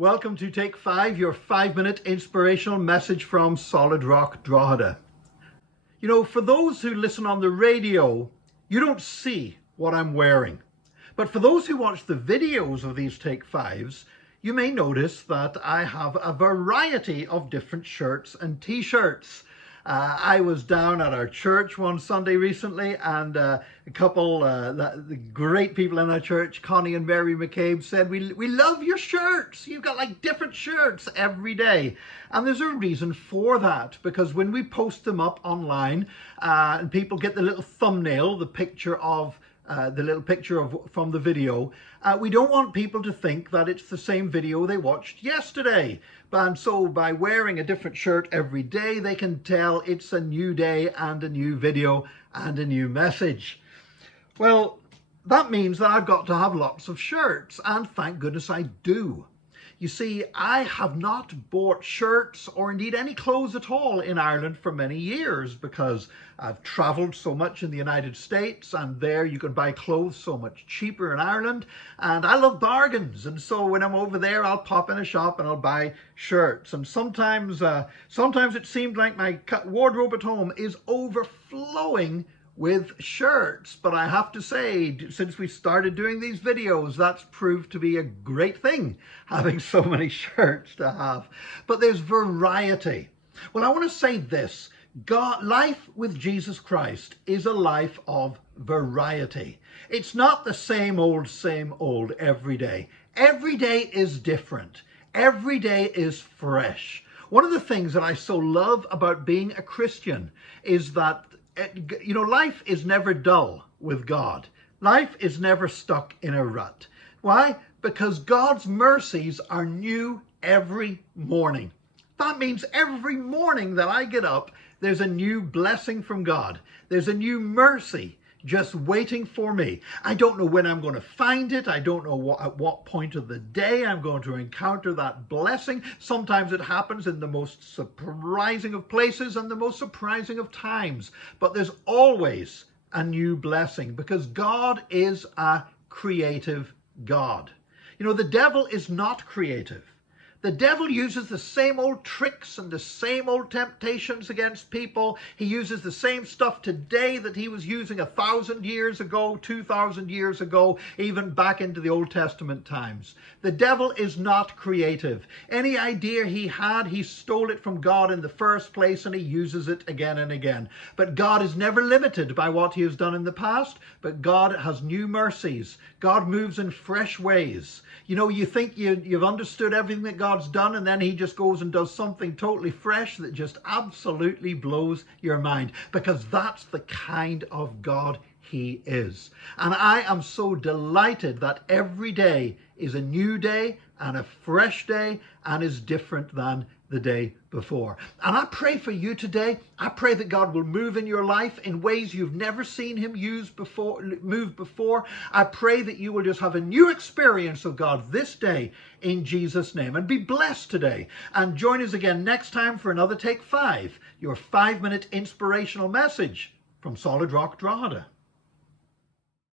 Welcome to Take 5, your 5-minute inspirational message from Solid Rock Drogheda. You know, for those who listen on the radio, you don't see what I'm wearing. But for those who watch the videos of these Take 5s, you may notice that I have a variety of different shirts and t-shirts. I was down at our church one Sunday recently, and a couple, the great people in our church, Connie and Mary McCabe, said, we love your shirts. You've got like different shirts every day. And there's a reason for that, because when we post them up online and people get the little thumbnail, the picture from the video, we don't want people to think that it's the same video they watched yesterday. And so by wearing a different shirt every day, they can tell it's a new day and a new video and a new message. Well, that means that I've got to have lots of shirts, and thank goodness I do. You see, I have not bought shirts or indeed any clothes at all in Ireland for many years, because I've travelled so much in the United States, and there you can buy clothes so much cheaper in Ireland, and I love bargains. And so when I'm over there, I'll pop in a shop and I'll buy shirts. And sometimes it seemed like my wardrobe at home is overflowing with shirts, but I have to say, since we started doing these videos, that's proved to be a great thing, having so many shirts to have. But there's variety. Well, I want to say this: life with Jesus Christ is a life of variety. It's not the same old every day. Every day is different. Every day is fresh. One of the things that I so love about being a Christian is that you know, life is never dull with God. Life is never stuck in a rut. Why? Because God's mercies are new every morning. That means every morning that I get up, there's a new blessing from God. There's a new mercy just waiting for me. I don't know when I'm going to find it. I don't know at what point of the day I'm going to encounter that blessing. Sometimes it happens in the most surprising of places and the most surprising of times. But there's always a new blessing, because God is a creative God. You know, the devil is not creative. The devil uses the same old tricks and the same old temptations against people. He uses the same stuff today that he was using 1,000 years ago, 2,000 years ago, even back into the Old Testament times. The devil is not creative. Any idea he had, he stole it from God in the first place, and he uses it again and again. But God is never limited by what he has done in the past, but God has new mercies. God moves in fresh ways. You know, you think you've understood everything that God's done, and then he just goes and does something totally fresh that just absolutely blows your mind, because that's the kind of God he is. And I am so delighted that every day is a new day and a fresh day and is different than the day before. And I pray for you today. I pray that God will move in your life in ways you've never seen him move before. I pray that you will just have a new experience of God this day in Jesus' name. And be blessed today. And join us again next time for another Take 5, your 5-minute inspirational message from Solid Rock Drogheda.